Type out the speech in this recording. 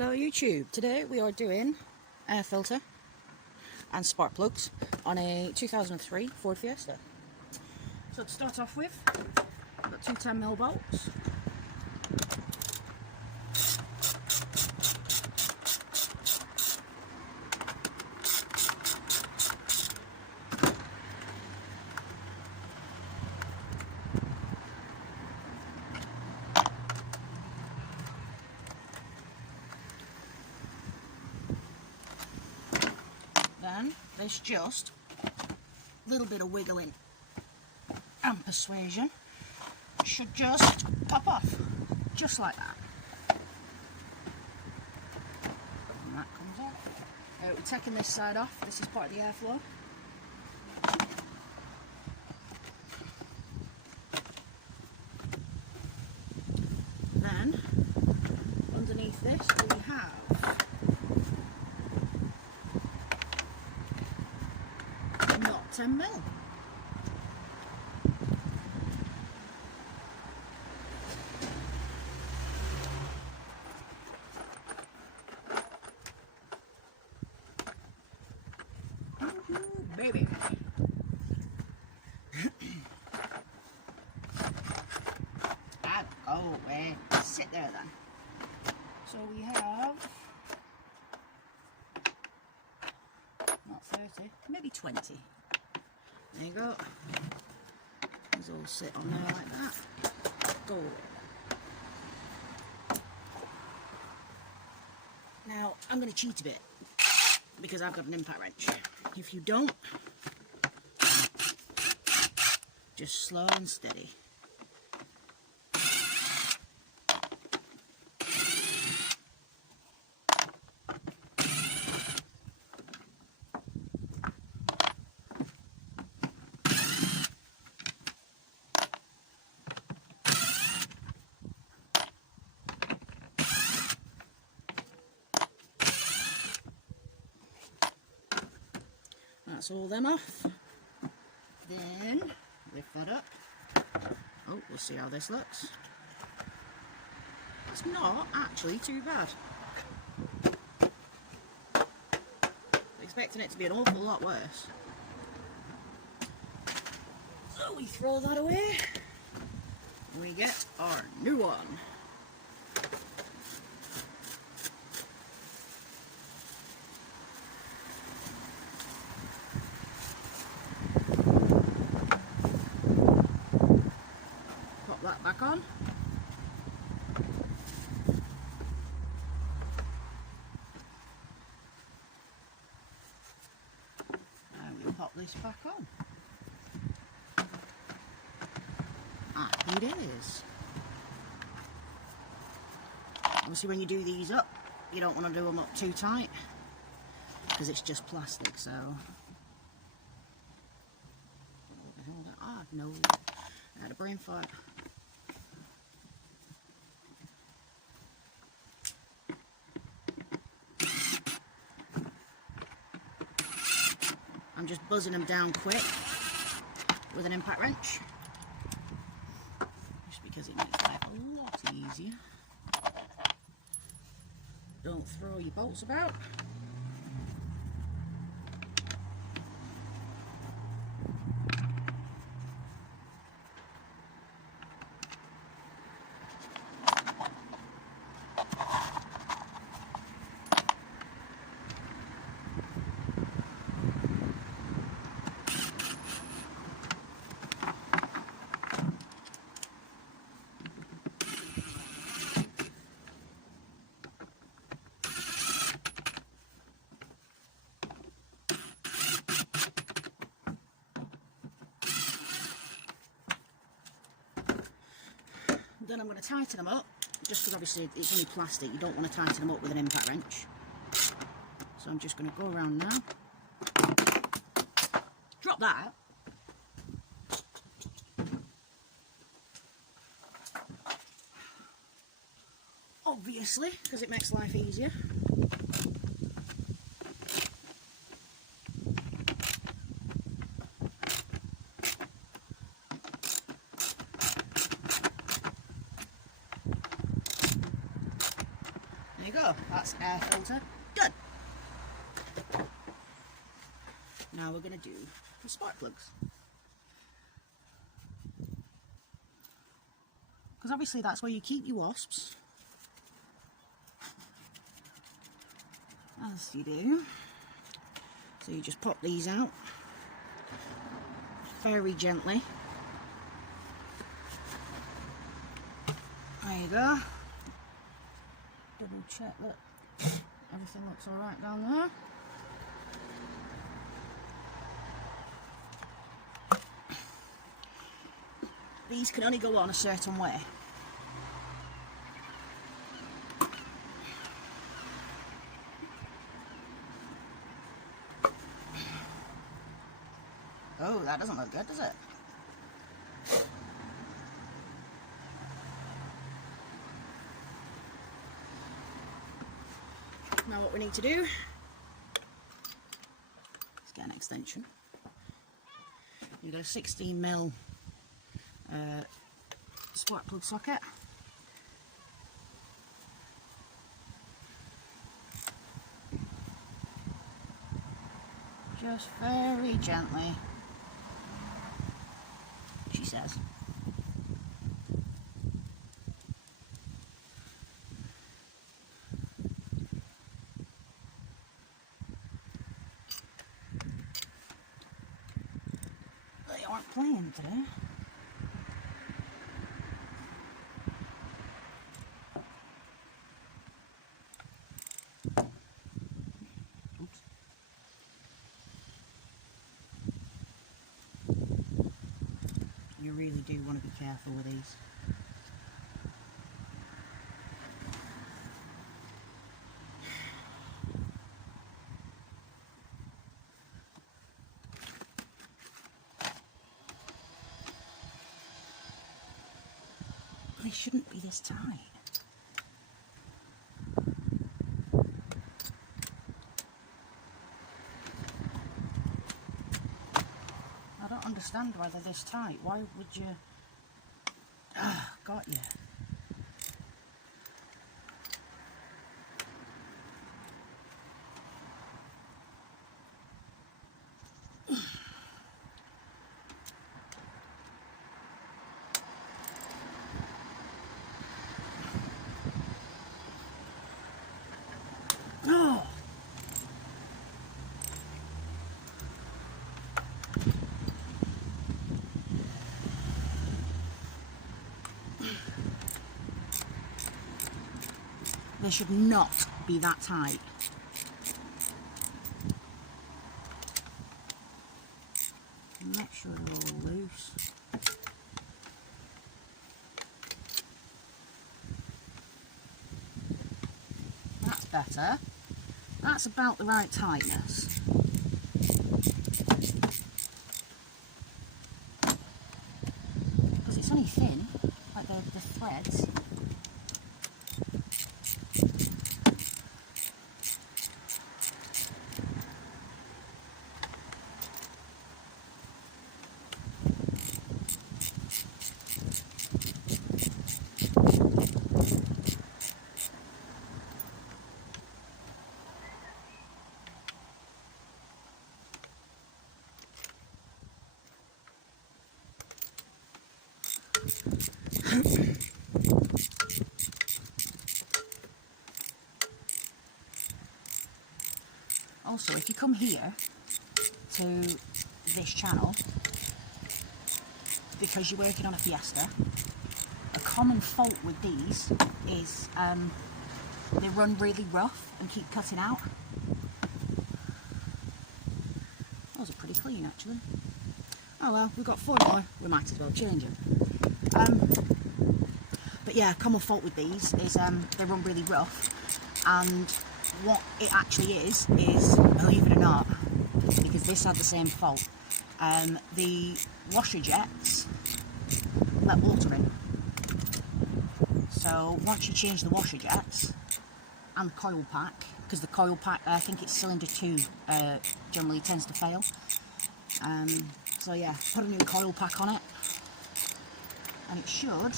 Hello YouTube, today we are doing air filter and spark plugs on a 2003 Ford Fiesta. So to start off with, I've got two 10mm bolts. Then there's just a little bit of wiggling and persuasion. Should just pop off, just like that. And that comes off. We're taking this side off. This is part of the airflow. Then underneath this we have not 10mm. Baby. Go away. Sit there then. So we have not 30, maybe 20. There you go. These all sit on there like that. Go away. Now I'm going to cheat a bit because I've got an impact wrench. If you don't, just slow and steady. That's all them off. Then lift that up. Oh, we'll see how this looks. It's not actually too bad. Expecting it to be an awful lot worse. So we throw that away. And we get our new one. That back on. And we'll pop this back on. Happy days. Obviously when you do these up, you don't want to do them up too tight because it's just plastic, so no, I had a brain fart. I'm just buzzing them down quick with an impact wrench, just because it makes life a lot easier. Don't throw your bolts about. Then I'm going to tighten them up, just because obviously it's only plastic, you don't want to tighten them up with an impact wrench. So I'm just going to go around now. Drop that. Obviously, because it makes life easier. you go, that's air filter done. Now we're going to do the spark plugs. Because obviously that's where you keep your wasps. As you do. So you just pop these out very gently. There you go. Double check that everything looks alright down there. These can only go on a certain way. Oh, that doesn't look good, does it? Now what we need to do is get an extension. You've got a 16mm spark plug socket. Just very gently, she says. They aren't playing today. Oops. You really do want to be careful with these. They shouldn't be this tight. I don't understand why they're this tight. Why would you... Ah, got you. Oh. They should not be that tight. Make sure they're all loose. That's better. That's about the right tightness. Because it's only thin, like the threads. Also, if you come here to this channel because you're working on a Fiesta, a common fault with these is they run really rough and keep cutting out. Those are pretty clean actually. Oh well, we've got 4 more, we might as well change them. But yeah, common fault with these is they run really rough, and what it actually is, believe it or not, because this had the same fault, the washer jets let water in. So once you change the washer jets and the coil pack, because the coil pack, I think it's cylinder 2, generally tends to fail. So yeah, put a new coil pack on it, and it should